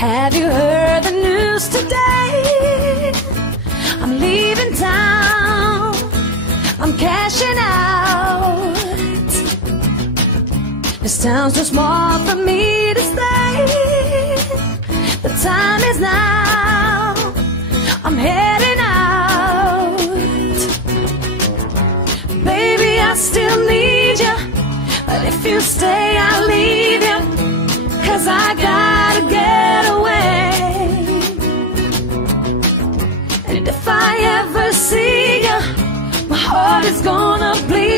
Have you heard the news today? I'm leaving town, I'm cashing out. This town's too small for me to stay. The time is now, I'm heading out. Baby, I still need you, but if you stay, I'll leave you, 'cause I gotta get away. And if I ever see you, my heart is gonna bleed.